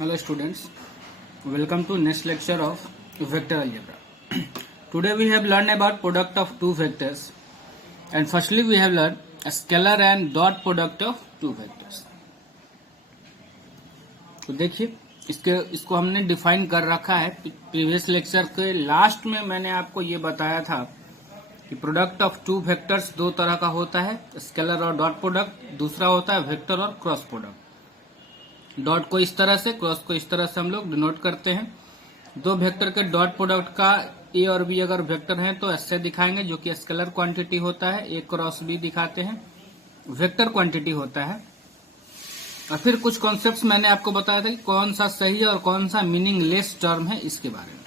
Hello students, welcome to next lecture of vector algebra. Today we have learned about product of two vectors, and firstly we have learned a scalar and dot product of two vectors. तो देखिए इसको हमने define कर रखा है। Previous lecture के last में मैंने आपको ये बताया था कि प्रोडक्ट ऑफ टू वेक्टर्स दो तरह का होता है, स्केलर और डॉट प्रोडक्ट। दूसरा होता है वेक्टर और क्रॉस प्रोडक्ट। डॉट को इस तरह से, क्रॉस को इस तरह से हम लोग डिनोट करते हैं। दो वेक्टर के डॉट प्रोडक्ट का ए और बी अगर वेक्टर हैं तो ऐसे दिखाएंगे, जो कि स्केलर क्वांटिटी होता है। ए क्रॉस बी दिखाते हैं, वेक्टर क्वांटिटी होता है। और फिर कुछ कॉन्सेप्ट्स मैंने आपको बताया था कि कौन सा सही है और कौन सा मीनिंगलेस टर्म है, इसके बारे में।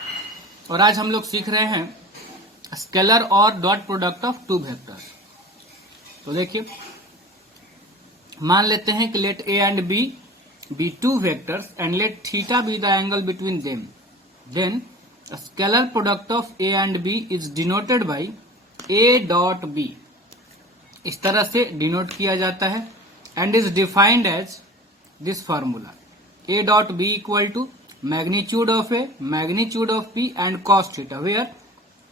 और आज हम लोग सीख रहे हैं स्केलर और dot product of two vectors. तो देखिए, मान लेते हैं कि let A and B be two vectors and let theta be the angle between them. Then a scalar product of A and B is denoted by A dot B. इस तरह से denote किया जाता है and is defined as this formula. A dot B equal to magnitude of A, magnitude of B and cos theta, where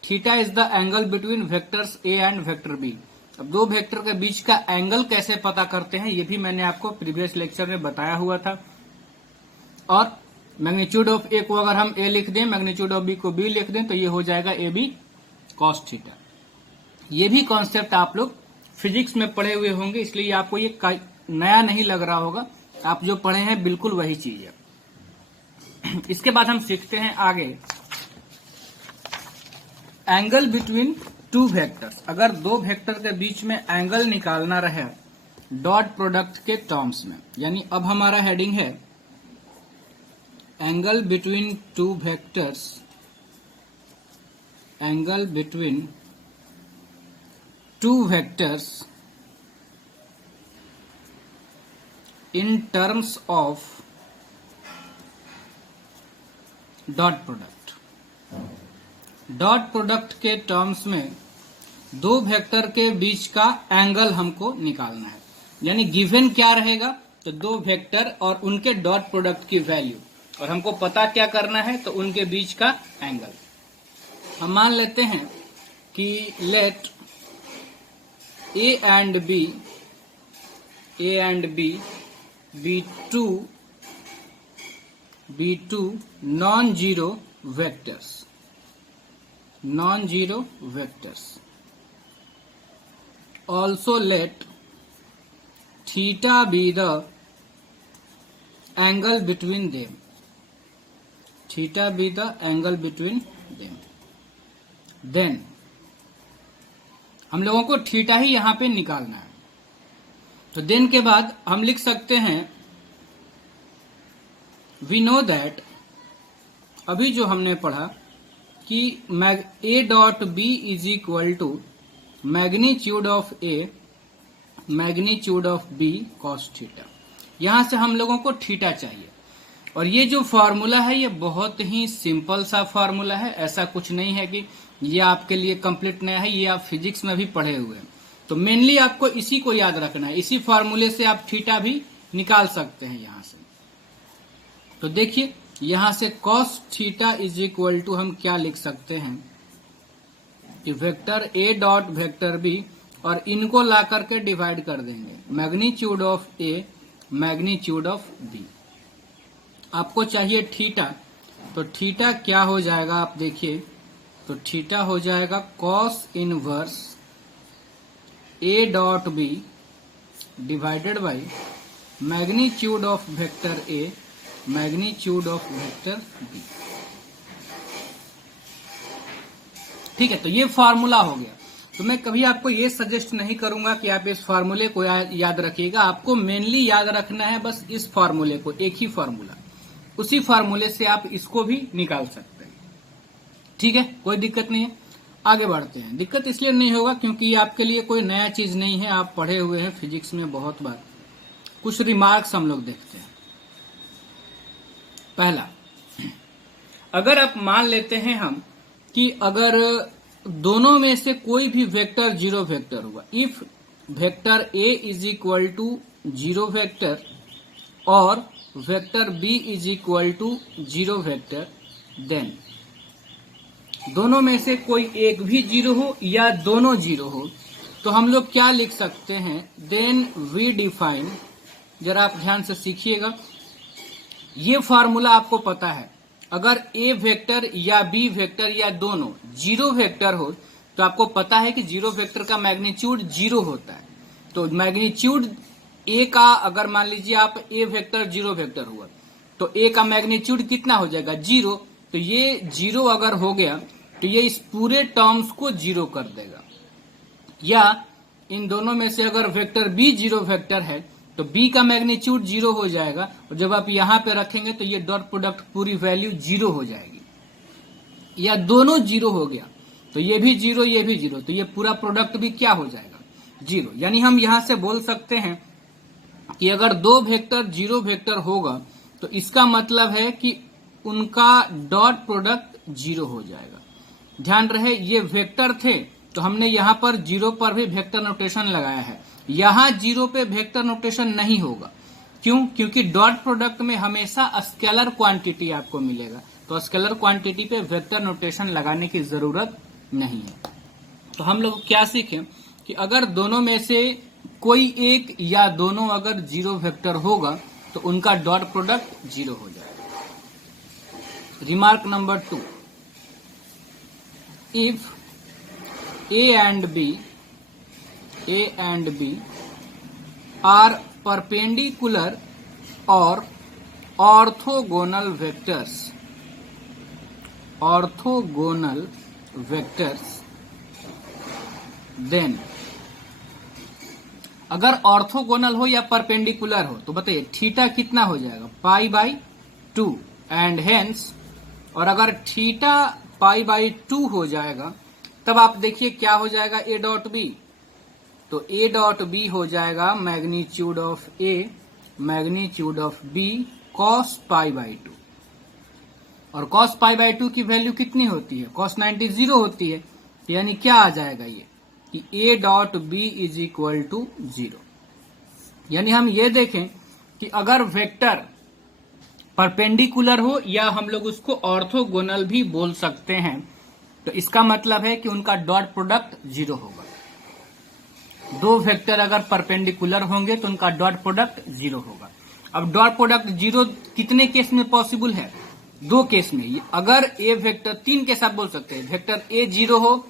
theta is the angle between vectors A and vector B. अब दो vector के बीच का angle कैसे पता करते हैं, ये भी मैंने आपको प्रीवियस लेक्चर में बताया हुआ था। और मैग्नीट्यूड ऑफ ए को अगर हम ए लिख दें, मैग्नीट्यूड ऑफ बी को बी लिख दें, तो ये हो जाएगा ए बी कॉस थीटा। ये भी कॉन्सेप्ट आप लोग फिजिक्स में पढ़े हुए होंगे, इसलिए आपको ये नया नहीं लग रहा होगा। आप जो पढ़े हैं बिल्कुल वही चीज है। इसके बाद हम सीखते हैं आगे एंगल बिटवीन टू वेक्टर्स। अगर दो वेक्टर के बीच में एंगल निकालना रहे डॉट प्रोडक्ट के टर्म्स में, यानी अब हमारा हेडिंग है angle between two vectors, angle between two vectors in terms of dot product. Dot product के टर्म्स में दो वेक्टर के बीच का एंगल हमको निकालना है। यानी गिवन क्या रहेगा, तो दो वेक्टर और उनके डॉट प्रोडक्ट की वैल्यू, और हमको पता क्या करना है, तो उनके बीच का एंगल। हम मान लेते हैं कि let A and B two non zero vectors, non-zero vectors. Also let theta be the angle between them. Theta be the angle between them. Then हम लोगों को थीटा ही यहां पे निकालना है। तो देन के बाद हम लिख सकते हैं we know that, अभी जो हमने पढ़ा कि A dot B is equal to magnitude of A, magnitude of B cos theta. यहां से हम लोगों को थीटा चाहिए। और ये जो फॉर्मूला है ये बहुत ही सिंपल सा फॉर्मूला है, ऐसा कुछ नहीं है कि ये आपके लिए कंप्लीट नया है, ये आप फिजिक्स में भी पढ़े हुए हैं। तो मेनली आपको इसी को याद रखना है। इसी फॉर्मूले से आप थीटा भी निकाल सकते हैं यहां से। तो देखिए, यहां से cos theta is equal to हम क्या लिख सकते हैं कि vector A dot vector B, और इनको ला करके डिवाइड कर देंगे, magnitude of A, magnitude of B. आपको चाहिए थीटा, तो थीटा क्या हो जाएगा आप देखिए, तो थीटा हो जाएगा cos inverse A dot B divided by magnitude of vector A, magnitude of vector B. ठीक है, तो ये फॉर्मूला हो गया। तो मैं कभी आपको ये सजेस्ट नहीं करूंगा कि आप इस फॉर्मूले को याद रखिएगा। आपको मेनली याद रखना है बस इस फॉर्मूले को, एक ही फॉर्मूला। उसी फॉर्मूले से आप इसको भी निकाल सकते हैं। ठीक है, कोई दिक्कत नहीं है। आगे बढ़ते हैं। दिक्कत इसलिए नहीं होगा क्योंकि ये आपके लिए कोई नया चीज नहीं है, आप पढ़े हुए हैं फिजिक्स में बहुत बार। कुछ रिमार्क्स हम लोग देखते हैं। पहला, अगर आप मान लेते हैं हम कि अगर दोनों में से कोई भी वेक्टर जीरो वेक्टर हुआ, if vector A is equal to zero vector और vector B is equal to 0 vector, then दोनों में से कोई एक भी 0 हो या दोनों 0 हो तो हम लोग क्या लिख सकते हैं, देन वी डिफाइन, जरा आप ध्यान से सीखिएगा, ये फॉर्मूला आपको पता है, अगर ए वेक्टर या बी वेक्टर या दोनों 0 वेक्टर हो तो आपको पता है कि 0 वेक्टर का मैग्नीट्यूड 0 होता है। तो मैग्नीट्यूड ए का, अगर मान लीजिए आप ए वेक्टर 0 वेक्टर हुआ तो ए का मैग्नीट्यूड कितना हो जाएगा, 0। तो ये 0 अगर हो गया तो ये इस पूरे टर्म्स को 0 कर देगा। या इन दोनों में से अगर वेक्टर बी 0 वेक्टर है तो बी का मैग्नीट्यूड 0 हो जाएगा, और जब आप यहां पे रखेंगे तो ये डॉट प्रोडक्ट पूरी वैल्यू 0 हो जाएगी। या दोनों 0 हो गया तो ये भी 0 ये भी 0, तो ये पूरा प्रोडक्ट भी क्या हो जाएगा, 0। यानी हम यहां से बोल सकते हैं कि अगर दो वेक्टर 0 वेक्टर होगा तो इसका मतलब है कि उनका डॉट प्रोडक्ट 0 हो जाएगा। ध्यान रहे ये वेक्टर थे तो हमने यहां पर 0 पर भी वेक्टर नोटेशन लगाया है, यहां 0 पे वेक्टर नोटेशन नहीं होगा। क्यों? क्योंकि डॉट प्रोडक्ट में हमेशा स्केलर क्वांटिटी आपको मिलेगा, तो स्केलर क्वांटिटी पे वेक्टर नोटेशन लगाने की जरूरत नहीं है। तो हम लोग क्या सीखे कि अगर दोनों में से कोई एक या दोनों अगर 0 वेक्टर होगा तो उनका डॉट प्रोडक्ट 0 हो जाएगा। Remark number 2, if A and B are perpendicular or orthogonal vectors, then अगर ऑर्थोगोनल हो या परपेंडिकुलर हो तो बताइए थीटा कितना हो जाएगा, π/2, एंड हेंस, और अगर थीटा π/2 हो जाएगा तब आप देखिए क्या हो जाएगा, ए डॉट बी। तो ए डॉट बी हो जाएगा magnitude of A magnitude of B cos π/2, और cos π/2 की वैल्यू कितनी होती है, cos 90 0 होती है। यानी क्या आ जाएगा ये कि A dot B is equal to 0। यानी हम ये देखें कि अगर वेक्टर परपेंडिकुलर हो या हम लोग उसको ऑर्थोगोनल भी बोल सकते हैं तो इसका मतलब है कि उनका डॉट प्रोडक्ट 0 होगा। दो वेक्टर अगर परपेंडिकुलर होंगे तो उनका डॉट प्रोडक्ट 0 होगा। अब डॉट प्रोडक्ट 0 कितने केस में पॉसिबल है, 2 केस में। अगर ए वेक्टर 3 के साथ बोल सकते हैं, वेक्टर ए 0 हो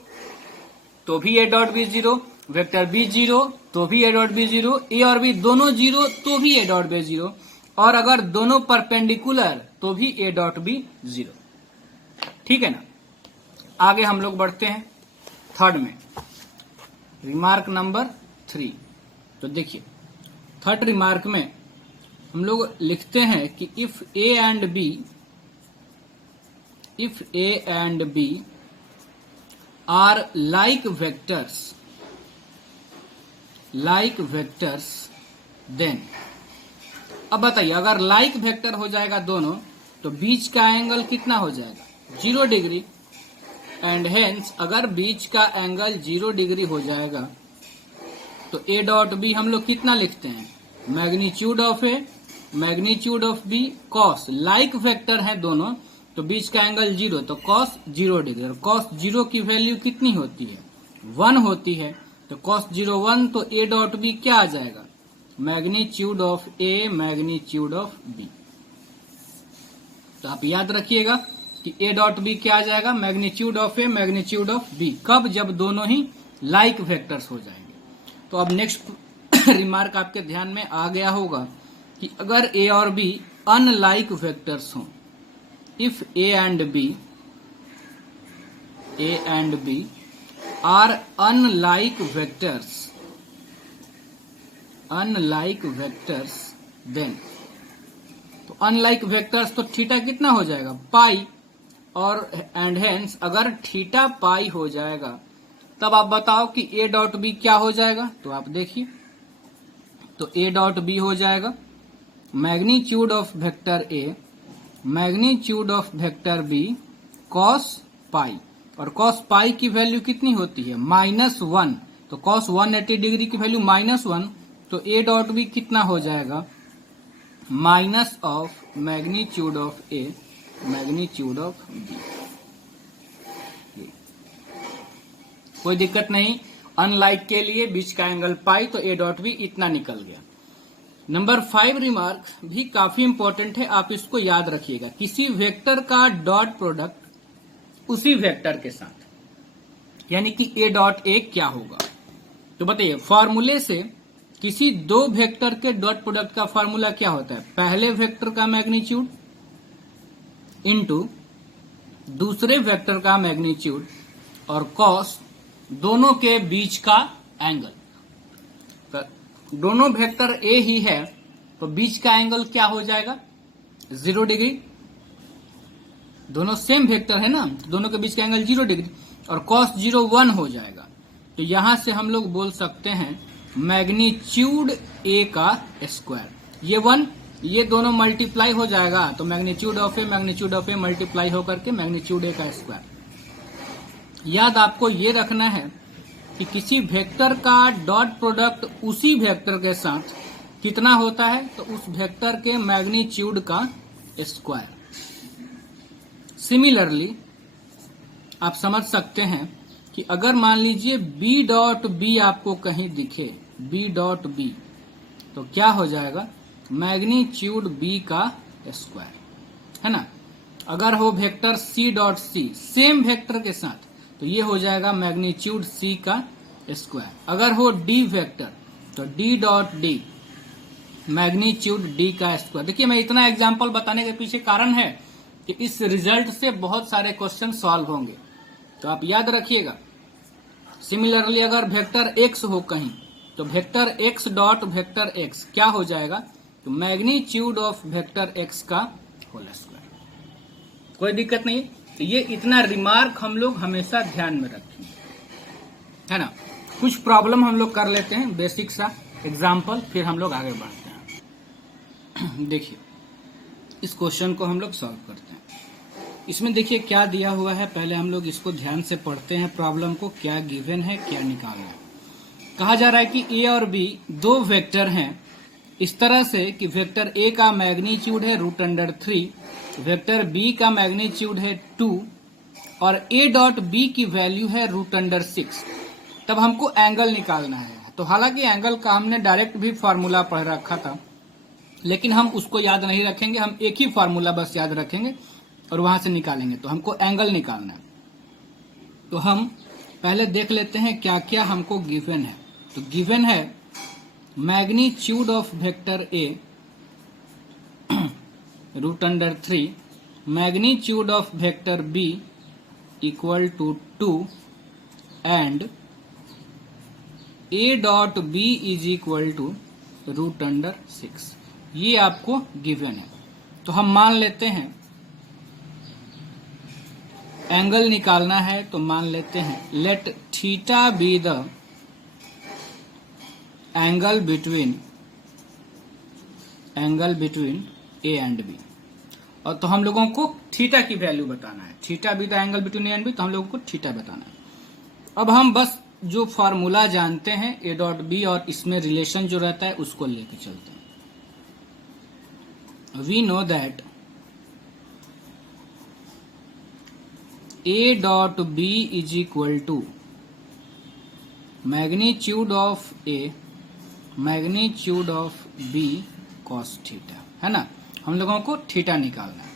तो भी A dot B 0, vector B 0 तो भी ए डॉट बी 0, ए और बी दोनों 0 तो भी ए डॉट बी 0, और अगर दोनों परपेंडिकुलर तो भी ए डॉट बी 0। ठीक है ना। आगे हम लोग बढ़ते हैं थर्ड में, रिमार्क नंबर 3। तो देखिए थर्ड रिमार्क में हम लोग लिखते हैं कि if A and B are like vectors then, अब बताइए अगर लाइक वेक्टर हो जाएगा दोनों तो बीच का एंगल कितना हो जाएगा, 0 डिग्री, एंड हेंस अगर बीच का एंगल 0 डिग्री हो जाएगा तो ए डॉट बी हम लोग कितना लिखते हैं, magnitude of A magnitude of B cos, like vector है दोनों तो बीच का एंगल 0 तो कॉस 0 डिग्री, और कॉस 0 की वैल्यू कितनी होती है, 1 होती है। तो कॉस 0 1, तो ए डॉट बी क्या आ जाएगा, magnitude of A magnitude of B. तो आप याद रखिएगा कि ए डॉट बी क्या आ जाएगा, magnitude of A magnitude of B. कब, जब दोनों ही लाइक वेक्टर्स हो जाएंगे। तो अब नेक्स्ट रिमार्क आपके ध्यान में आ गया होगा कि अगर ए और बी अनलाइक वेक्टर्स हों, if A and B are unlike vectors then, तो अनलाइक वेक्टर्स तो थीटा कितना हो जाएगा, पाई, और एंड हेंस अगर थीटा पाई हो जाएगा तब आप बताओ कि ए डॉट बी क्या हो जाएगा। तो आप देखिए, तो ए डॉट बी हो जाएगा magnitude of vector A magnitude of vector B cos pi, और कॉस पाई की वैल्यू कितनी होती है, -1, तो कॉस 180 डिग्री की वैल्यू -1, तो ए डॉट बी कितना हो जाएगा, minus of magnitude of A magnitude of B. कोई दिक्कत नहीं, अनलाइक के लिए बीच का एंगल पाई तो ए डॉट बी इतना निकल गया। नंबर 5 रिमार्क भी काफी इंपॉर्टेंट है, आप इसको याद रखिएगा। किसी वेक्टर का डॉट प्रोडक्ट उसी वेक्टर के साथ, यानी कि ए डॉट ए क्या होगा। तो बताइए, फॉर्मूले से किसी दो वेक्टर के डॉट प्रोडक्ट का फॉर्मूला क्या होता है? पहले वेक्टर का मैग्नीट्यूड इनटू दूसरे वेक्टर का मैग्नीट्यूड और कॉस दोनों के बीच का एंगल। दोनों वेक्टर ए ही है तो बीच का एंगल क्या हो जाएगा? 0 डिग्री। दोनों सेम वेक्टर है ना, दोनों के बीच का एंगल 0 डिग्री और cos 0 1 हो जाएगा। तो यहां से हम लोग बोल सकते हैं मैग्नीट्यूड ए का स्क्वायर। ये 1 ये दोनों मल्टीप्लाई हो जाएगा तो मैग्नीट्यूड ऑफ ए मल्टीप्लाई होकर के मैग्नीट्यूड ए का स्क्वायर। याद आपको ये रखना है कि किसी वेक्टर का डॉट प्रोडक्ट उसी वेक्टर के साथ कितना होता है? तो उस वेक्टर के मैग्नीट्यूड का स्क्वायर। सिमिलरली आप समझ सकते हैं कि अगर मान लीजिए बी डॉट बी आपको कहीं दिखे, बी डॉट बी, तो क्या हो जाएगा? मैग्नीट्यूड बी का स्क्वायर, है ना। अगर हो vector C dot C same vector के साथ तो ये हो जाएगा मैग्नीट्यूड सी का स्क्वायर। अगर हो डी वेक्टर तो D dot D magnitude D का स्क्वायर। देखिए, मैं इतना एग्जांपल बताने के पीछे कारण है कि इस रिजल्ट से बहुत सारे क्वेश्चन सॉल्व होंगे, तो आप याद रखिएगा। सिमिलरली अगर वेक्टर एक्स हो कहीं तो vector x dot vector x क्या हो जाएगा? तो मैग्नीट्यूड ऑफ वेक्टर एक्स का होल स्क्वायर। कोई दिक्कत नहीं, तो ये इतना रिमार्क हम लोग हमेशा ध्यान में रखें, है ना। कुछ प्रॉब्लम हम लोग कर लेते हैं, बेसिक सा एग्जाम्पल, फिर हम लोग आगे बढ़ते हैं। देखिए, इस क्वेश्चन को हम लोग सॉल्व करते हैं। इसमें देखिए क्या दिया हुआ है, पहले हम लोग इसको ध्यान से पढ़ते हैं प्रॉब्लम को, क्या गिवन है, क्या निकालना है। कहा जा रहा है कि ए और बी दो वेक्टर हैं इस तरह से कि वेक्टर ए का मैग्नीट्यूड है √3, वेक्टर बी का मैग्नीट्यूड है 2 और ए डॉट बी की वैल्यू है √6। तब हमको एंगल निकालना है। तो हालांकि एंगल का हमने डायरेक्ट भी फॉर्मूला पढ़ रखा था, लेकिन हम उसको याद नहीं रखेंगे, हम एक ही फॉर्मूला बस याद रखेंगे और वहां से निकालेंगे। तो हमको एंगल निकालना है। तो हम पहले देख लेते हैं क्या क्या हमको गिवन है। तो गिवन है magnitude of vector A √3, magnitude of vector B equal to 2 and A dot B is equal to √6। ये आपको गिवन है। तो हम मान लेते हैं एंगल निकालना है, तो मान लेते हैं let theta be the angle between A and B. और तो हम लोगों को थीटा की वैल्यू बताना है, theta be the angle between A and B, तो हम लोगों को थीटा बताना है। अब हम बस जो फॉर्मूला जानते हैं ए डॉट बी और इसमें रिलेशन जो रहता है उसको लेके चलते हैं। We know that A dot B is equal to magnitude of A magnitude of B cos theta, है ना। हम लोगों को थीटा निकालना है।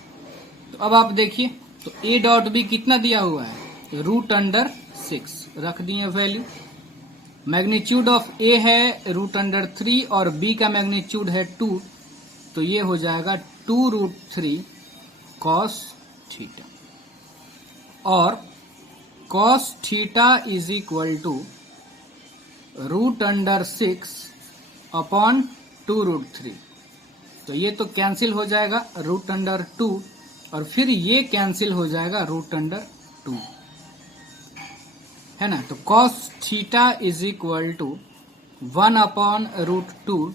तो अब आप देखिए, तो ए डॉट बी कितना दिया हुआ है? √6 रख दिए वैल्यू। मैग्नीट्यूड ऑफ ए है √3 और बी का मैग्नीट्यूड है 2, तो ये हो जाएगा 2√3 कॉस थीटा। और cos theta is equal to √6 upon 2√3। तो ये तो कैंसिल हो जाएगा √2 और फिर ये कैंसिल हो जाएगा √2, है ना। तो cos theta is equal to 1 upon √2।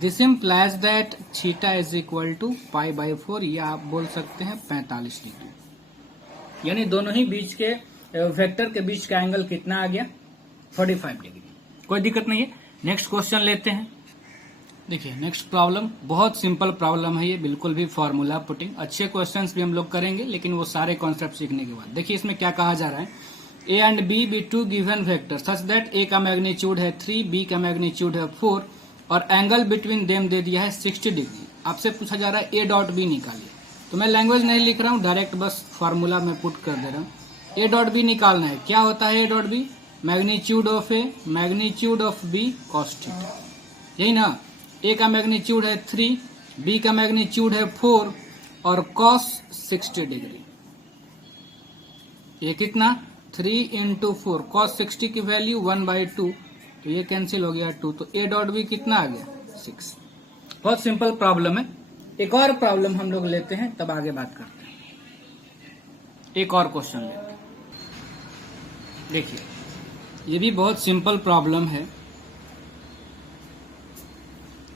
This implies that theta is equal to π/4, या आप बोल सकते हैं 45 डिग्री। यानी दोनों ही बीच के वेक्टर के बीच का एंगल कितना आ गया? 45 डिग्री। कोई दिक्कत नहीं है। नेक्स्ट क्वेश्चन लेते हैं। देखिए नेक्स्ट प्रॉब्लम बहुत सिंपल प्रॉब्लम है ये, बिल्कुल भी फॉर्मूला पुटिंग। अच्छे क्वेश्चंस भी हम लोग करेंगे लेकिन वो सारे कॉन्सेप्ट सीखने के बाद। देखिए इसमें क्या कहा जा रहा है, A and B be two given vector such that A का मैग्नीट्यूड है 3, बी का मैग्नीट्यूड है 4 और एंगल बिटवीन देम दे दिया है 60 डिग्री। आपसे पूछा जा रहा है ए डॉट बी निकालिए। तो मैं लैंग्वेज नहीं लिख रहा हूँ, डायरेक्ट बस फॉर्मूला में पुट कर दे रहा हूँ। ए डॉट बी निकालना है। क्या होता है A dot B? Magnitude of A magnitude of B cos theta, यही ना। ए का मैग्नीट्यूड है 3, बी का मैग्नीट्यूड है 4 और कॉस 60 डिग्री। ये कितना? 3 इंटू 4, कॉस 60 की वैल्यू 1/2, तो ये कैंसिल हो गया 2। तो ए डॉट बी कितना आ गया? 6। बहुत सिंपल प्रॉब्लम है। एक और प्रॉब्लम हम लोग लेते हैं, तब आगे बात करते हैं। एक और क्वेश्चन लेते हैं। देखिए ये भी बहुत सिंपल प्रॉब्लम है।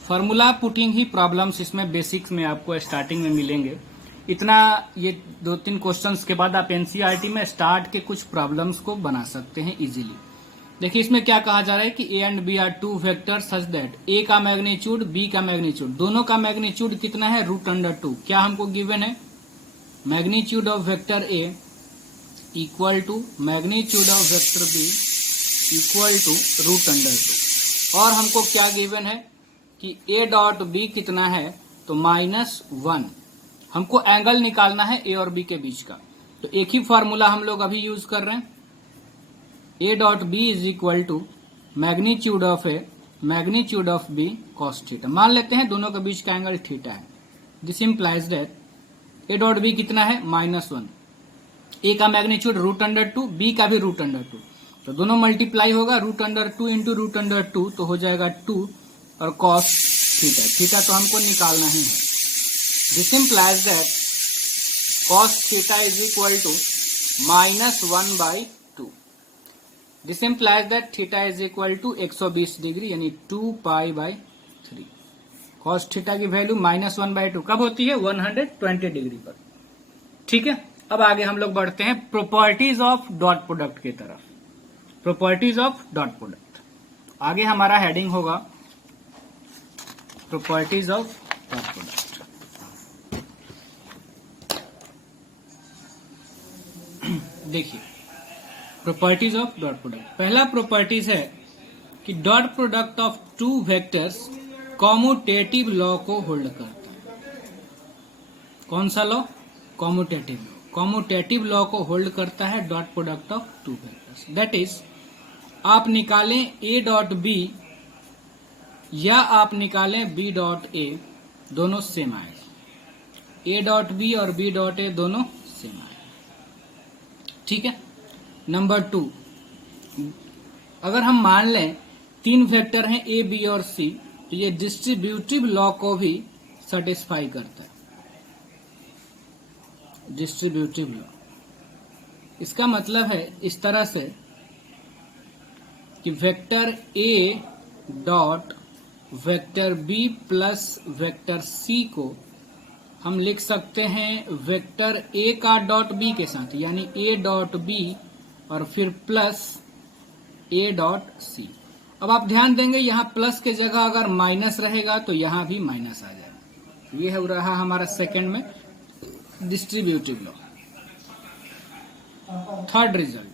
फॉर्मूला पुटिंग ही प्रॉब्लम्स इसमें बेसिक्स में आपको स्टार्टिंग में मिलेंगे। इतना ये 2-3 क्वेश्चंस के बाद आप एनसीईआरटी में स्टार्ट के कुछ प्रॉब्लम्स को बना सकते हैं इजीली। देखिए इसमें क्या कहा जा रहा है कि A and B are two vector such that A का मैग्नीट्यूड बी का मैग्नीट्यूड, दोनों का मैग्नीट्यूड कितना है? √2। क्या हमको गिवन है? Magnitude of vector A equal to magnitude of vector B equal to √2। और हमको क्या गिवन है कि ए डॉट बी कितना है? तो -1। हमको एंगल निकालना है ए और बी के बीच का। तो एक ही फॉर्मूला हम लोग अभी यूज कर रहे हैं। A dot B is equal to magnitude of A magnitude of B cos theta. मान लेते हैं दोनों के बीच का एंगल थीटा है। This implies that A dot B कितना है? -1। ए का मैग्नीट्यूड √2, बी का भी √2, तो दोनों मल्टीप्लाई होगा। √2 इंटू √2 तो हो जाएगा 2 और कॉस थीटा, थीटा तो हमको निकालना ही है। This implies that cos theta is equal to -1/2। This implies that theta is equal to 120 degree यानी 2π/3। कॉस थीटा की वैल्यू -1/2 कब होती है? 120 डिग्री पर। ठीक है, अब आगे हम लोग बढ़ते हैं प्रॉपर्टीज ऑफ डॉट प्रोडक्ट की तरफ। प्रॉपर्टीज ऑफ डॉट प्रोडक्ट, आगे हमारा हेडिंग होगा प्रॉपर्टीज ऑफ डॉट प्रोडक्ट। देखिए प्रॉपर्टीज ऑफ डॉट प्रोडक्ट, पहला प्रॉपर्टीज है कि dot product of two vectors commutative law को होल्ड करता है। कौन सा law? Commutative law. Commutative law को होल्ड करता है dot product of two vectors. That is आप निकालें ए डॉट बी या आप निकालें बी डॉट ए, दोनों सेम आएगा। ए डॉट बी और बी डॉट ए दोनों सेम आएगा। ठीक है। नंबर 2, अगर हम मान लें 3 वेक्टर हैं ए बी और सी, तो ये डिस्ट्रीब्यूटिव लॉ को भी सेटिस्फाई करता है। डिस्ट्रीब्यूटिव लॉ, इसका मतलब है इस तरह से कि vector A dot vector B plus vector C को हम लिख सकते हैं वेक्टर ए का डॉट बी के साथ, यानी ए डॉट बी और फिर प्लस ए डॉट सी। अब आप ध्यान देंगे यहाँ प्लस के जगह अगर माइनस रहेगा तो यहाँ भी माइनस आ जाएगा। ये हो रहा हमारा सेकंड में distributive law. Third result,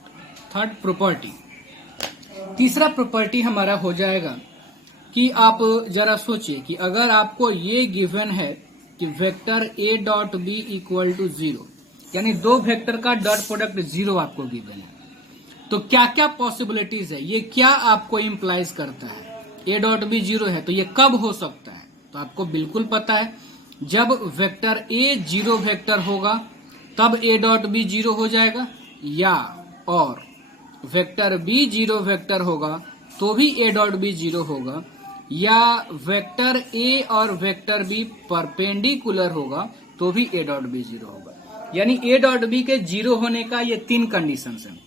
third property, तीसरा प्रॉपर्टी हमारा हो जाएगा कि आप जरा सोचिए कि अगर आपको ये गिवन है कि vector A dot B equal to 0, यानी 2 वेक्टर का डॉट प्रोडक्ट 0 आपको गिवन है, तो क्या क्या पॉसिबिलिटीज है? ये क्या आपको इंप्लाइज करता है? ए डॉट बी 0 है तो ये कब हो सकता है? तो आपको बिल्कुल पता है, जब वेक्टर ए 0 वेक्टर होगा तब ए डॉट बी 0 हो जाएगा, या और वेक्टर बी 0 वेक्टर होगा तो भी ए डॉट बी 0 होगा, या वेक्टर ए और वेक्टर बी परपेंडिकुलर होगा तो भी ए डॉट बी 0 होगा। यानी ए डॉट बी के 0 होने का ये 3 कंडीशंस हैं।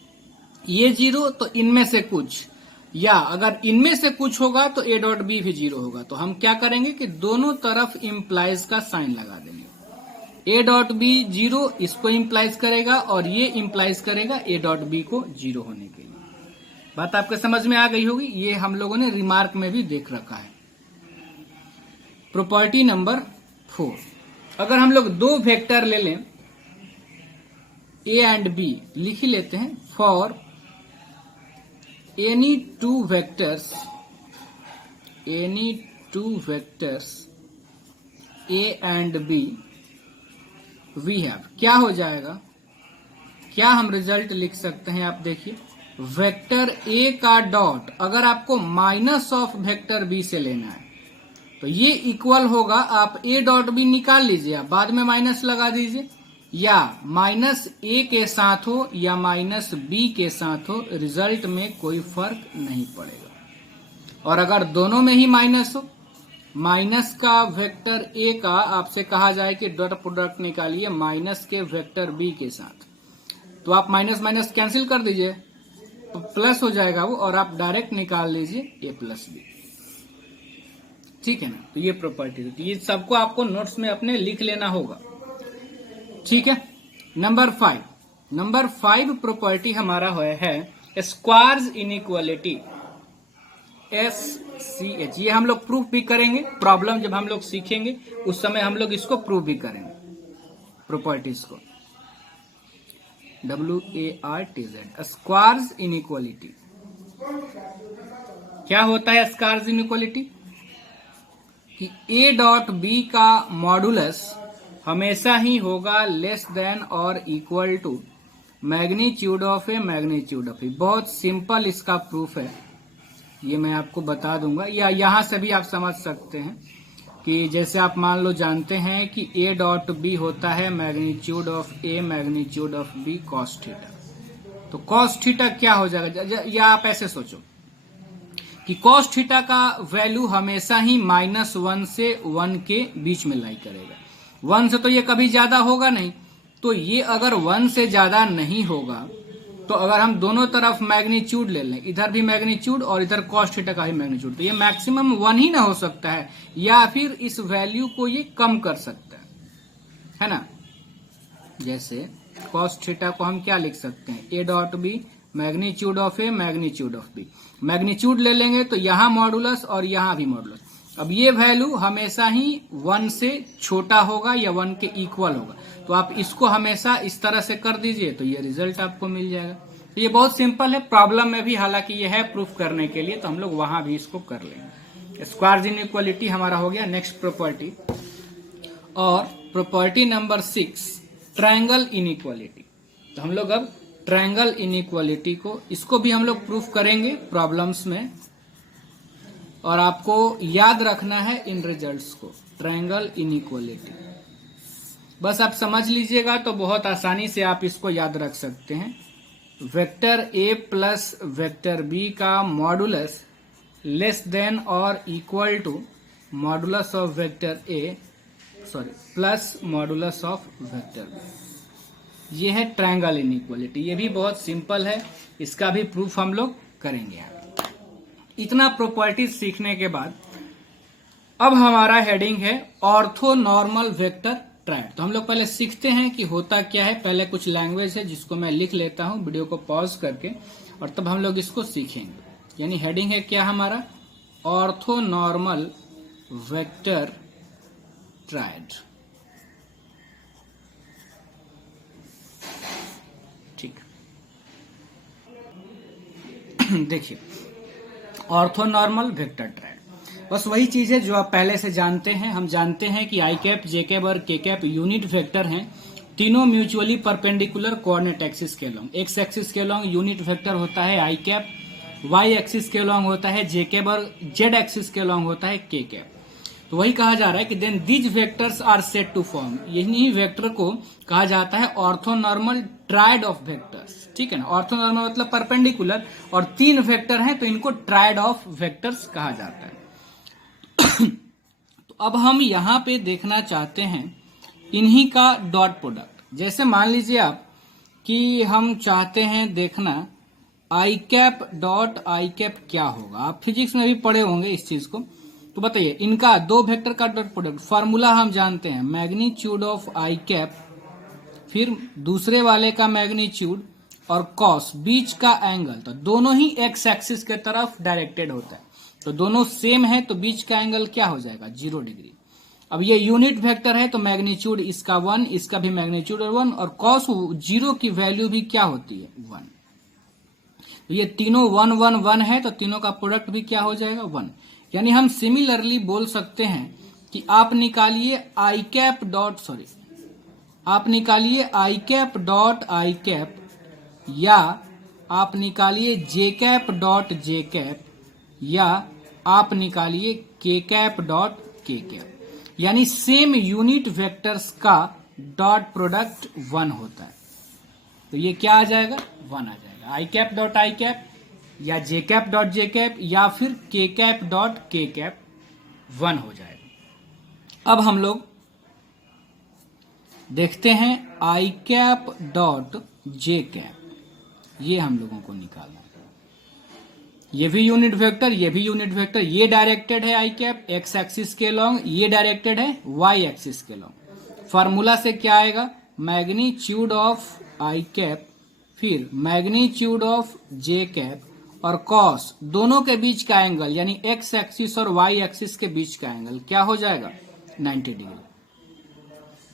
ये 0 तो इनमें से कुछ, या अगर इनमें से कुछ होगा तो ए डॉट बी भी 0 होगा। तो हम क्या करेंगे कि दोनों तरफ इंप्लाइज का साइन लगा देंगे। ए डॉट बी 0 इसको इंप्लाइज करेगा और ये इंप्लाइज करेगा ए डॉट बी को 0 होने के लिए। बात आपके समझ में आ गई होगी। ये हम लोगों ने रिमार्क में भी देख रखा है। प्रॉपर्टी नंबर 4, अगर हम लोग दो वेक्टर ले लें ए एंड बी, लिख ही लेते हैं, for any two vectors A and B we have, क्या हो जाएगा, क्या हम रिजल्ट लिख सकते हैं, आप देखिए, वेक्टर ए का डॉट अगर आपको माइनस ऑफ वेक्टर बी से लेना है तो ये इक्वल होगा, आप ए डॉट बी निकाल लीजिए, आप बाद में माइनस लगा दीजिए, या माइनस ए के साथ हो या माइनस बी के साथ हो, रिजल्ट में कोई फर्क नहीं पड़ेगा। और अगर दोनों में ही माइनस हो, माइनस का वेक्टर ए का आपसे कहा जाए कि डॉट प्रोडक्ट निकालिए माइनस के वेक्टर बी के साथ, तो आप माइनस माइनस कैंसिल कर दीजिए तो प्लस हो जाएगा वो, और आप डायरेक्ट निकाल लीजिए ए प्लस बी, ठीक है ना। तो ये प्रॉपर्टी, तो ये सबको आपको नोट्स में अपने लिख लेना होगा, ठीक है। नंबर 5 प्रॉपर्टी हमारा है स्क्वायर्स इनइक्वालिटी, SCH, ये हम लोग प्रूफ भी करेंगे, प्रॉब्लम जब हम लोग सीखेंगे उस समय हम लोग इसको प्रूफ भी करेंगे, प्रॉपर्टीज को, WARTZ, स्क्वायर्स इनइक्वालिटी। क्या होता है स्क्वायर्स इनइक्वालिटी, कि ए डॉट बी का मॉडुलस हमेशा ही होगा लेस देन और equal to magnitude of A magnitude of A. बहुत सिंपल इसका प्रूफ है, ये मैं आपको बता दूंगा, या यहां से भी आप समझ सकते हैं कि जैसे आप मान लो जानते हैं कि ए डॉट बी होता है magnitude of A magnitude of B cos theta, तो कॉस थीटा क्या हो जाएगा, या आप ऐसे सोचो कि कॉस थीटा का वैल्यू हमेशा ही -1 से 1 के बीच में लाई करेगा, 1 से तो ये कभी ज्यादा होगा नहीं, तो ये अगर 1 से ज्यादा नहीं होगा तो अगर हम दोनों तरफ मैग्नीट्यूड ले लें, इधर भी मैग्नीट्यूड और इधर कॉस थीटा का भी मैग्नीट्यूड, तो ये मैक्सिमम 1 ही ना हो सकता है, या फिर इस वैल्यू को ये कम कर सकता है ना। जैसे कॉस थीटा को हम क्या लिख सकते हैं, A dot B magnitude of A magnitude of B, magnitude ले लेंगे तो यहां मॉडुलस और यहां भी मॉडुलस, अब ये वैल्यू हमेशा ही 1 से छोटा होगा या 1 के इक्वल होगा, तो आप इसको हमेशा इस तरह से कर दीजिए तो ये रिजल्ट आपको मिल जाएगा। तो ये बहुत सिंपल है, प्रॉब्लम में भी हालांकि ये है प्रूफ करने के लिए, तो हम लोग वहां भी इसको कर लेंगे। स्क्वायर्स इनइक्वालिटी हमारा हो गया। नेक्स्ट प्रॉपर्टी, और प्रॉपर्टी नंबर 6 ट्रायंगल इनइक्वालिटी। तो हम लोग अब ट्रायंगल इनइक्वालिटी को, इसको भी हम लोग प्रूफ करेंगे प्रॉब्लम्स में, और आपको याद रखना है इन रिजल्ट्स को, ट्रायंगल इनइक्वालिटी। बस आप समझ लीजिएगा तो बहुत आसानी से आप इसको याद रख सकते हैं। Vector A plus vector B का मॉडुलस लेस देन और equal to modulus of vector A plus modulus of vector B, ये है ट्रायंगल इनइक्वालिटी। ये भी बहुत सिंपल है, इसका भी प्रूफ हम लोग करेंगे। इतना प्रॉपर्टीज सीखने के बाद अब हमारा हेडिंग है ऑर्थोनॉर्मल वेक्टर ट्रायड। तो हम लोग पहले सीखते हैं कि होता क्या है, पहले कुछ लैंग्वेज है जिसको मैं लिख लेता हूं वीडियो को पॉज करके, और तब हम लोग इसको सीखेंगे। यानी हेडिंग है क्या हमारा, ऑर्थोनॉर्मल वेक्टर ट्रायड। ठीक, देखिए ऑर्थोनॉर्मल वेक्टर ट्रायड बस वही चीज है जो आप पहले से जानते हैं। हम जानते हैं कि आई कैप, जे कैप और के कैप यूनिट वेक्टर हैं, तीनों म्यूचुअली परपेंडिकुलर कोऑर्डिनेट एक्सिस के अलोंग। एक्स एक्सिस के अलोंग यूनिट वेक्टर होता है आई कैप, वाई एक्सिस के अलोंग होता है जे कैप और जेड एक्सिस के अलोंग होता है के कैप। तो वही कहा जा रहा है कि then these vectors are set to form, यही वेक्टर को कहा जाता है ऑर्थोनॉर्मल ट्रायड ऑफ वेक्टर्स। ठीक है ना, ऑर्थोनॉर्मल मतलब परपेंडिकुलर, और 3 वेक्टर हैं तो इनको ट्रायड ऑफ वेक्टर्स कहा जाता है। तो अब हम यहां पे देखना चाहते हैं इन्हीं का डॉट प्रोडक्ट। जैसे मान लीजिए आप कि हम चाहते हैं देखना आई कैप डॉट आई कैप क्या होगा, आप फिजिक्स में भी पढ़े होंगे इस चीज को। तो बताइए, इनका 2 वेक्टर का डॉट प्रोडक्ट, फॉर्मूला हम जानते हैं मैग्नीट्यूड ऑफ आई कैप, फिर दूसरे वाले का मैग्नीट्यूड और कॉस, बीच का एंगल, तो दोनों ही एक्स एक्सिस के तरफ डायरेक्टेड होता है, तो दोनों सेम है तो बीच का एंगल क्या हो जाएगा 0 डिग्री। अब ये यूनिट वेक्टर है तो मैग्नीट्यूड इसका 1, इसका भी मैग्नीट्यूड 1, और cos 0 की वैल्यू भी क्या होती है 1। तो ये तीनों 1 1 1 है, तो तीनों का प्रोडक्ट भी क्या हो जाएगा 1। यानी हम सिमिलरली बोल सकते हैं कि आप निकालिए आई कैप डॉट आई कैप, या आप निकालिए जे कैप डॉट जे कैप, या आप निकालिए के कैप डॉट के कैप। यानी सेम यूनिट वेक्टर्स का डॉट प्रोडक्ट 1 होता है। तो ये क्या आ जाएगा 1 आ जाएगा। आई कैप डॉट आई कैप या जे कैप डॉट जे कैप या फिर के कैप डॉट के कैप 1 हो जाएगा। अब हम लोग देखते हैं आई कैप डॉट जे कैप, ये हम लोगों को निकालना है। ये भी यूनिट वेक्टर, ये भी यूनिट वेक्टर, ये डायरेक्टेड है आई कैप एक्स एक्सिस के लॉन्ग, ये डायरेक्टेड है वाई एक्सिस के लॉन्ग। फार्मूला से क्या आएगा, मैग्नीट्यूड ऑफ आई कैप फिर मैग्नीट्यूड ऑफ जे कैप और कॉस दोनों के बीच का एंगल यानी एक्स एक्सिस और वाई एक्सिस के बीच का एंगल क्या हो जाएगा 90 डिग्री।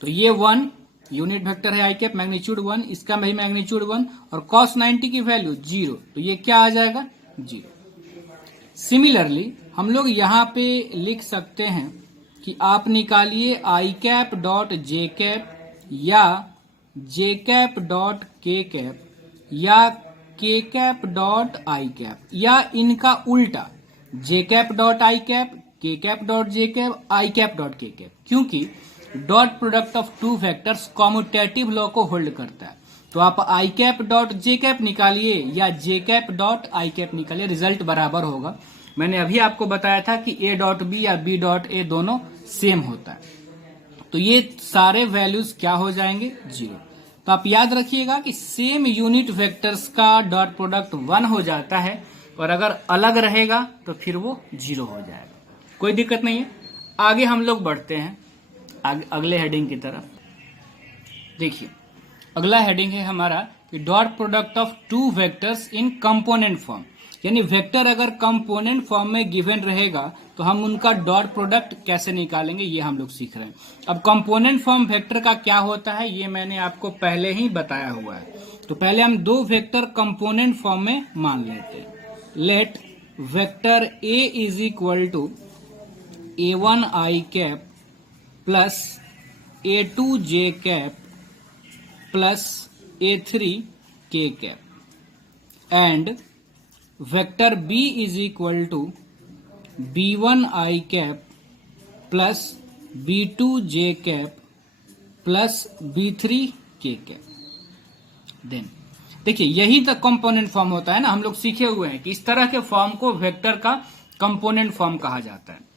तो ये 1 यूनिट वेक्टर है आई कैप, मैग्नीट्यूड 1, इसका भी मैग्नीट्यूड 1 और कॉस 90 की वैल्यू 0, तो ये क्या आ जाएगा 0। सिमिलरली हम लोग यहां पे लिख सकते हैं कि आप निकालिए आई कैप डॉट जे कैप या जे कैप डॉट के कैप या के कैप डॉट आई कैप, या इनका उल्टा जे कैप डॉट आई कैप, के कैप डॉट जे कैप, आई कैप डॉट के कैप, क्योंकि dot product of two vectors commutative law को होल्ड करता है। तो आप आई कैप डॉट जे कैप निकालिए या जे कैप डॉट आई कैप निकालिए, रिजल्ट बराबर होगा। मैंने अभी आपको बताया था कि ए डॉट बी या बी डॉट ए दोनों सेम होता है। तो ये सारे वैल्यूज क्या हो जाएंगे 0। तो आप याद रखिएगा कि सेम यूनिट वेक्टर्स का डॉट प्रोडक्ट 1 हो जाता है, और अगर अलग रहेगा तो फिर वो 0 हो जाएगा। कोई दिक्कत नहीं है। आगे हम लोग बढ़ते हैं अगले हेडिंग की तरफ। देखिए अगला हेडिंग है हमारा कि dot product of two vectors in component form, यानी वेक्टर अगर कंपोनेंट फॉर्म में गिवन रहेगा तो हम उनका डॉट प्रोडक्ट कैसे निकालेंगे, ये हम लोग सीख रहे हैं। अब कंपोनेंट फॉर्म वेक्टर का क्या होता है ये मैंने आपको पहले ही बताया हुआ है। तो पहले हम दो वेक्टर कंपोनेंट फॉर्म में मान लेते हैं। Let vector A is equal to a1 I cap plus a2 J cap plus a3 K cap and vector b is equal to b1 I cap plus b2 J cap plus b3 K cap. Then देखिए यही तक component form होता है ना, हम लोग सीखे हुए हैं कि इस तरह के फॉर्म को वेक्टर का कंपोनेंट फॉर्म कहा जाता है।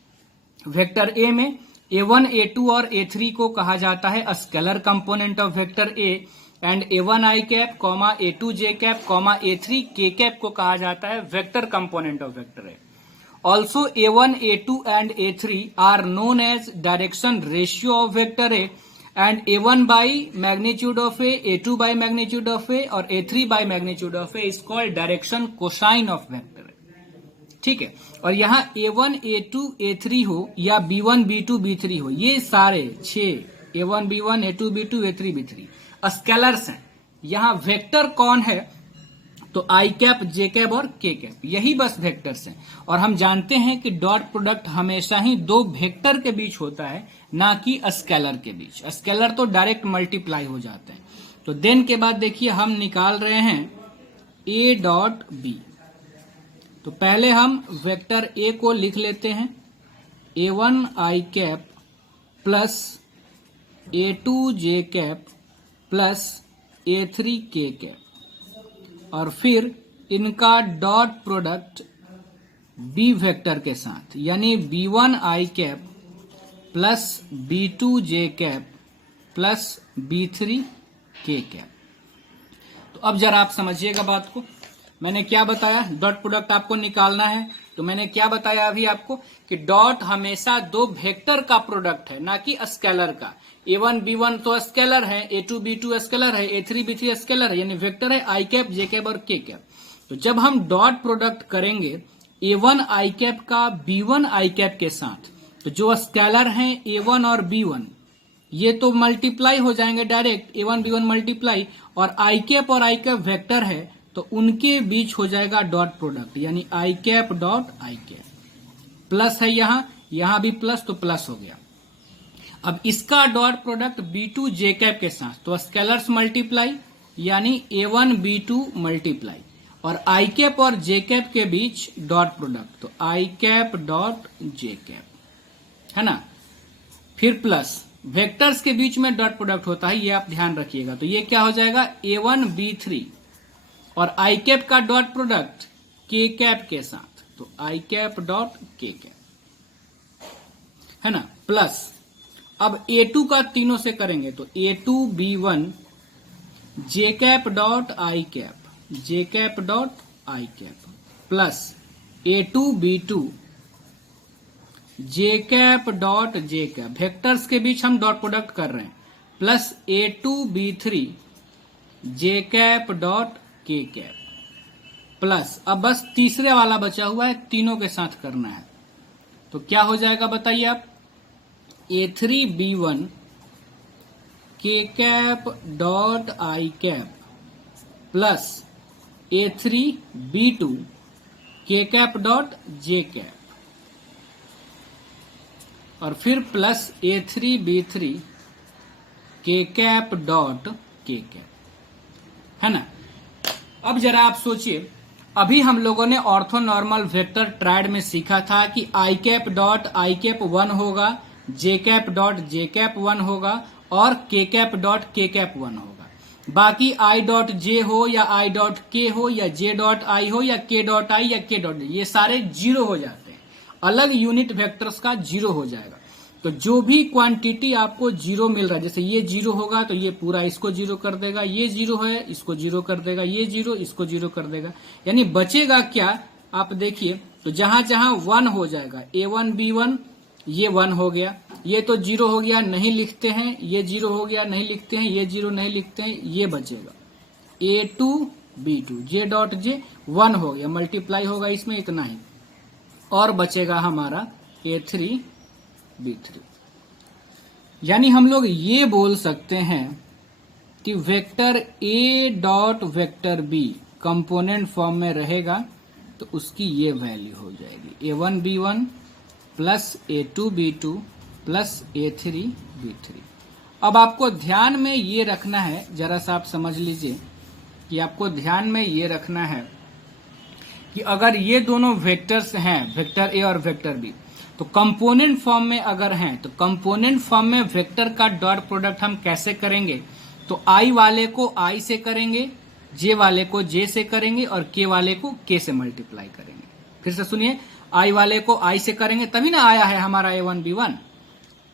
वेक्टर ए में a1 a2 और a3 को कहा जाता है scalar component of vector A, and a1 I cap comma a2 J cap comma a3 K cap को कहा जाता है vector component of vector A. Also a1 a2 एंड a3 are known as direction ratio of vector A, and a1 by magnitude of A, a2 by magnitude of A और a3 by magnitude of A is called direction cosine of vector A. ठीक है, और यहाँ a1 a2 a3 हो या b1 b2 b3 हो, ये सारे 6 a1 b1 a2 b2 a3 b3 scalars हैं। यहाँ वेक्टर कौन है तो आई कैप जे कैप और के कैप, यही बस वेक्टर्स हैं। और हम जानते हैं कि डॉट प्रोडक्ट हमेशा ही दो वेक्टर के बीच होता है, ना कि स्केलर के बीच। स्केलर तो डायरेक्ट मल्टीप्लाई हो जाते हैं। तो देन के बाद देखिए हम निकाल रहे हैं ए डॉट बी। तो पहले हम वेक्टर ए को लिख लेते हैं a1 I cap plus a2 J cap plus a3 K cap, और फिर इनका डॉट प्रोडक्ट बी वेक्टर के साथ यानी b1 I cap plus b2 J cap plus b3 K cap. तो अब जरा आप समझिएगा बात को। मैंने क्या बताया, डॉट प्रोडक्ट आपको निकालना है, तो मैंने क्या बताया अभी आपको कि डॉट हमेशा दो वेक्टर का प्रोडक्ट है, ना कि स्केलर का। a1 b1 तो स्केलर है, a2 b2 स्केलर है, a3 b3 स्केलर है, यानी वेक्टर है आई कैप जे कैप और के कैप। तो जब हम डॉट प्रोडक्ट करेंगे a1 आई कैप का b1 आई कैप के साथ, तो जो स्केलर हैं A1 और B1 ये तो मल्टीप्लाई हो जाएंगे डायरेक्ट, A1 B1 मल्टीप्लाई, और आई कैप और आई कैप वेक्टर है तो उनके बीच हो जाएगा डॉट प्रोडक्ट, यानी I cap dot I cap. Plus है यहां भी प्लस, तो प्लस हो गया। अब इसका dot product B2 J cap के साथ, तो स्केलर्स मल्टीप्लाई यानी A1 B2 मल्टीप्लाई, और आई कैप और जे कैप के बीच डॉट प्रोडक्ट, तो आई कैप डॉट जे कैप, है ना। फिर प्लस वेक्टर्स के बीच में डॉट प्रोडक्ट होता है, ये आप ध्यान रखिएगा। तो ये क्या हो जाएगा A1 B3 और आई कैप का डॉट प्रोडक्ट के कैप के साथ, तो आई कैप डॉट के कैप, है ना। प्लस अब A2 का तीनों से करेंगे तो A2 B1 J cap dot I cap, J cap dot I cap, plus A2 B2 J cap dot J cap, vectors के बीच हम डॉट प्रोडक्ट कर रहे हैं, प्लस A2 B3 जे कैप डॉट के कैप, प्लस अब बस तीसरे वाला बचा हुआ है, तीनों के साथ करना है। तो क्या हो जाएगा बताइए आप, A3 B1 के cap dot I cap plus A3 B2 के कैप डॉट जे कैप, और फिर plus A3 B3 K cap dot के कैप, है ना। अब जरा आप सोचिए, अभी हम लोगों ने ऑर्थोनॉर्मल वेक्टर ट्रायड में सीखा था कि आई कैप डॉट आई कैप 1 होगा, जे कैप डॉट जे कैप 1 होगा, और के कैप डॉट के कैप 1 होगा। बाकी आई डॉट जे हो या आई डॉट के हो या जे डॉट आई हो या के डॉट आई या के डॉट, ये सारे जीरो हो जाते हैं, अलग यूनिट वेक्टर्स का जीरो हो जाएगा। तो जो भी क्वांटिटी आपको जीरो मिल रहा है, जैसे ये जीरो होगा तो ये पूरा इसको जीरो कर देगा, ये जीरो है इसको जीरो कर देगा, ये जीरो इसको जीरो कर देगा, यानी बचेगा क्या आप देखिए। तो जहां जहां 1 हो जाएगा, A1 B1 ये 1 हो गया, ये तो जीरो हो गया नहीं लिखते हैं, ये जीरो हो गया नहीं लिखते हैं, ये जीरो नहीं लिखते हैं, ये बचेगा A2 B2 J dot J 1 हो गया, मल्टीप्लाई होगा इसमें इतना ही, और बचेगा हमारा A3 B3। यानी हम लोग ये बोल सकते हैं कि vector A dot vector B component form में रहेगा तो उसकी ये वैल्यू हो जाएगी A1 B1 plus A2 B2 plus A3 B3। अब आपको ध्यान में ये रखना है, जरा सा आप समझ लीजिए कि आपको ध्यान में ये रखना है कि अगर ये दोनों वेक्टर्स हैं, वेक्टर A और वेक्टर B, तो कंपोनेंट फॉर्म में अगर हैं तो कंपोनेंट फॉर्म में वेक्टर का डॉट प्रोडक्ट हम कैसे करेंगे, तो I वाले को I से करेंगे, J वाले को J से करेंगे, और K वाले को K से मल्टीप्लाई करेंगे। फिर से सुनिए, I वाले को I से करेंगे तभी ना आया है हमारा A1 B1,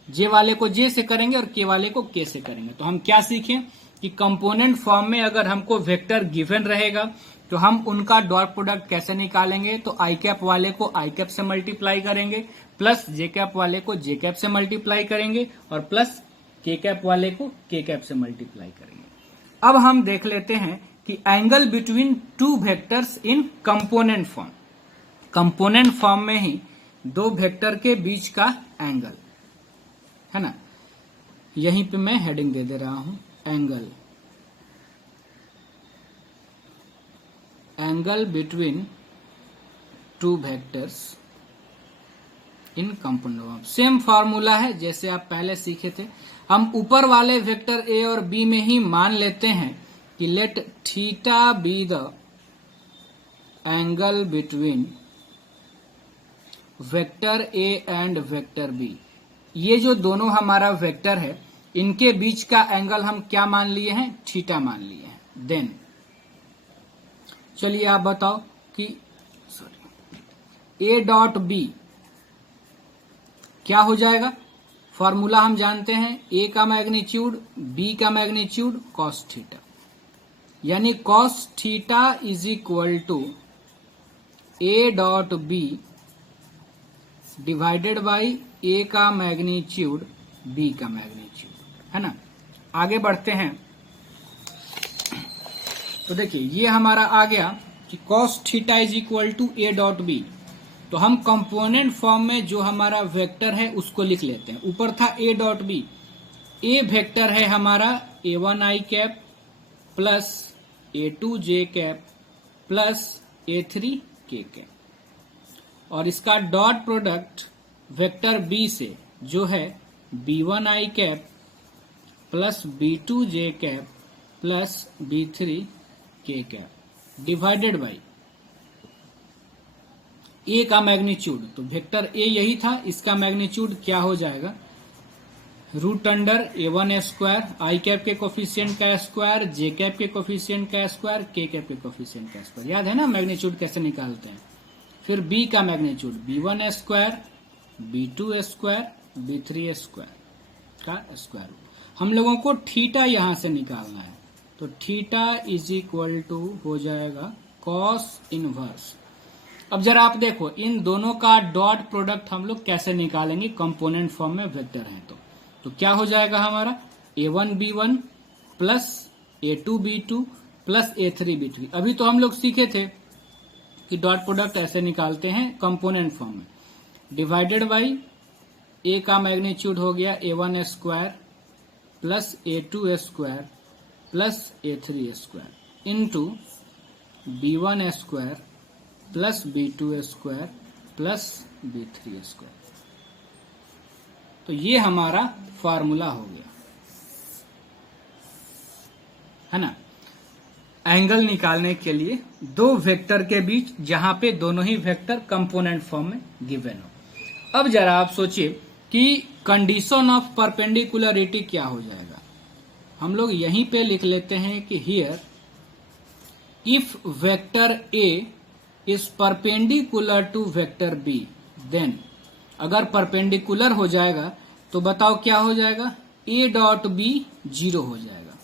J वाले को J से करेंगे और K वाले को K से करेंगे। तो हम क्या सीखें कि कंपोनेंट फॉर्म में अगर हमको वेक्टर गिवन रहेगा तो हम उनका डॉट प्रोडक्ट कैसे निकालेंगे, तो आई कैप वाले को आई कैप से मल्टीप्लाई करेंगे, प्लस जे कैप वाले को जे कैप से मल्टीप्लाई करेंगे, और प्लस के कैप वाले को के कैप से मल्टीप्लाई करेंगे। अब हम देख लेते हैं कि angle between two vectors in component form, component form में ही दो वेक्टर के बीच का एंगल, है ना। यहीं पे मैं हेडिंग दे रहा हूं, angle between two vectors in component form. Same formula है जैसे आप पहले सीखे थे। हम ऊपर वाले वेक्टर ए और बी में ही मान लेते हैं कि let theta be the angle between vector A and vector B. ये जो दोनों हमारा वेक्टर है इनके बीच का एंगल हम क्या मान लिए हैं, थीटा मान लिए हैं। देन चलिए आप बताओ कि ए डॉट बी क्या हो जाएगा। फॉर्मूला हम जानते हैं, ए का मैग्नीट्यूड बी का मैग्नीट्यूड कॉस थीटा, यानी cos theta is equal to A dot B divided by A का मैग्नीट्यूड बी का मैग्नीट्यूड, है ना। आगे बढ़ते हैं तो देखिए ये हमारा आ गया कि cos theta is equal to A dot B. तो हम कंपोनेंट फॉर्म में जो हमारा वेक्टर है उसको लिख लेते हैं। ऊपर था a dot B, A vector है हमारा a1 i cap plus a2 j cap plus a3 k cap, और इसका डॉट प्रोडक्ट वेक्टर b से जो है b1 i cap plus b2 j cap plus b3 k cap divided by A का magnitude. तो vector A यही था, इसका मैग्नीट्यूड क्या हो जाएगा, रूट अंडर a1 स्क्वायर, आई कैप के कोफिशिएंट का स्क्वायर, जे कैप के कोफिशिएंट का स्क्वायर, के कैप के कोफिशिएंट का स्क्वायर। याद है ना मैग्नीट्यूड कैसे निकालते हैं। फिर बी का magnitude b1 square, b2 square, b3 square का स्क्वायर। हम लोगों को थीटा यहां से निकालना है, तो थीटा इज इक्वल टू हो जाएगा कॉस इनवर्स। अब जरा आप देखो इन दोनों का डॉट प्रोडक्ट हम लोग कैसे निकालेंगे, कंपोनेंट फॉर्म में वेक्टर है तो क्या हो जाएगा हमारा a1 b1 plus a2 b2 plus a3 b3। अभी तो हम लोग सीखे थे कि डॉट प्रोडक्ट ऐसे निकालते हैं कंपोनेंट फॉर्म में, डिवाइडेड बाई a का मैग्नीट्यूड हो गया a1 square plus a2 square plus a3 square into b1 square plus b2 square plus b3 square. तो ये हमारा फार्मूला हो गया, है ना, एंगल निकालने के लिए दो वेक्टर के बीच जहां पे दोनों ही वेक्टर कंपोनेंट फॉर्म में गिवन हो। अब जरा आप सोचिए कि कंडीशन ऑफ परपेंडिकुलरिटी क्या हो जाएगा। हम लोग यहीं पे लिख लेते हैं कि here if vector A is perpendicular to vector B, then अगर परपेंडिकुलर हो जाएगा तो बताओ क्या हो जाएगा, ए डॉट बी जीरो हो जाएगा।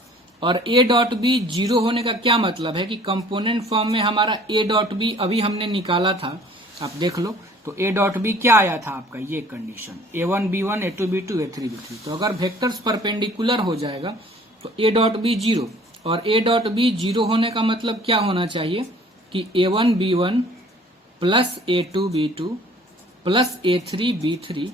और ए डॉट बी जीरो होने का क्या मतलब है कि कंपोनेंट फॉर्म में हमारा ए डॉट बी अभी हमने निकाला था, आप देख लो, तो ए डॉट बी क्या आया था आपका, ये condition a1 b1 a2 b2 a3 b3। तो अगर वेक्टर्स परपेंडिकुलर हो जाएगा तो ए डॉट बी जीरो, और ए डॉट बी जीरो होने का मतलब क्या होना चाहिए कि a1 b1 plus a2 b2 plus a3 b3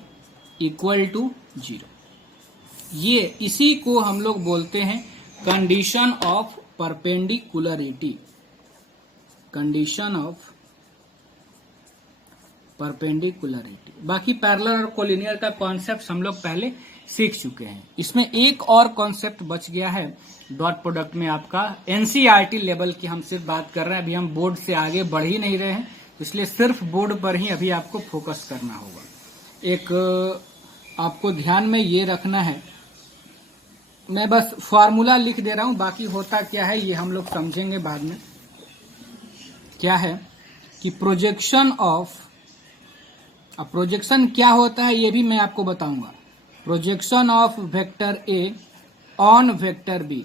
equal to zero. ये इसी को हम लोग बोलते हैं condition of perpendicularity, condition of perpendicularity. बाकी पैरेलल और कोलिनियर का कॉन्सेप्ट हम लोग पहले सीख चुके हैं। इसमें एक और कॉन्सेप्ट बच गया है डॉट प्रोडक्ट में आपका, एनसीईआरटी लेवल की हम सिर्फ बात कर रहे हैं, अभी हम बोर्ड से आगे बढ़ ही नहीं रहे हैं, इसलिए सिर्फ बोर्ड पर ही अभी आपको फोकस करना होगा। एक आपको ध्यान में ये रखना है, मैं बस फार्मूला लिख दे रहा हूं, बाकी होता क्या है ये हम लोग समझेंगे बाद में। क्या है कि प्रोजेक्शन ऑफ, अब प्रोजेक्शन क्या होता है ये भी मैं आपको बताऊंगा। Projection of vector A on vector B,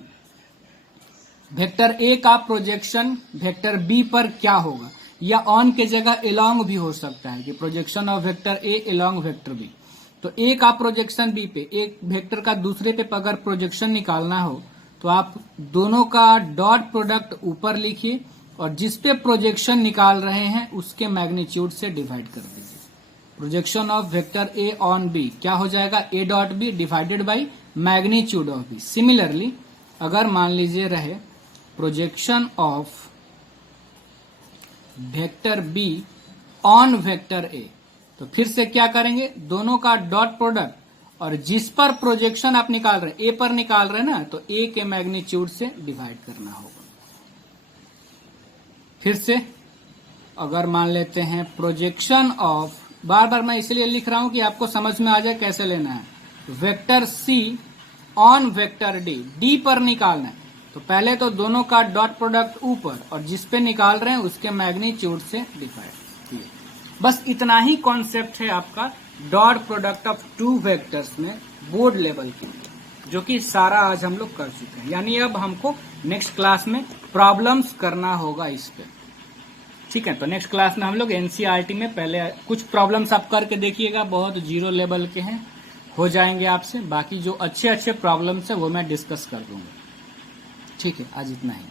vector A का प्रोजेक्शन वेक्टर बी पर क्या होगा, या ऑन के जगह एलोंग भी हो सकता है कि projection of vector A along vector B. तो ए का प्रोजेक्शन बी पे, एक वेक्टर का दूसरे पे अगर प्रोजेक्शन निकालना हो तो आप दोनों का डॉट प्रोडक्ट ऊपर लिखिए और जिस पे प्रोजेक्शन निकाल रहे हैं उसके मैग्नीट्यूड से डिवाइड कर दीजिए। Projection of vector A on B क्या हो जाएगा, A dot B divided by magnitude of B. Similarly अगर मान लीजिए रहे projection of vector B on vector A, तो फिर से क्या करेंगे, दोनों का डॉट प्रोडक्ट और जिस पर प्रोजेक्शन आप निकाल रहे हैं, ए पर निकाल रहे हैं ना, तो ए के मैग्नीट्यूड से डिवाइड करना होगा। फिर से अगर मान लेते हैं प्रोजेक्शन ऑफ, बार बार मैं इसलिए लिख रहा हूं कि आपको समझ में आ जाए कैसे लेना है, vector C on vector D, D पर निकालना है, तो पहले तो दोनों का डॉट प्रोडक्ट ऊपर और जिस पे निकाल रहे हैं उसके मैग्नीट्यूड से डिवाइड। बस इतना ही कॉन्सेप्ट है आपका dot product of two vectors में बोर्ड लेवल की, जो कि सारा आज हम लोग कर चुके हैं। यानी अब हमको नेक्स्ट क्लास में प्रॉब्लम्स करना होगा इस पे, ठीक है। तो नेक्स्ट क्लास में हम लोग एनसीईआरटी में पहले कुछ प्रॉब्लम्स आप करके देखिएगा, बहुत जीरो लेवल के हैं, हो जाएंगे आपसे। बाकी जो अच्छे अच्छे प्रॉब्लम्स है वो मैं डिस्कस कर दूंगा, ठीक है। आज इतना ही।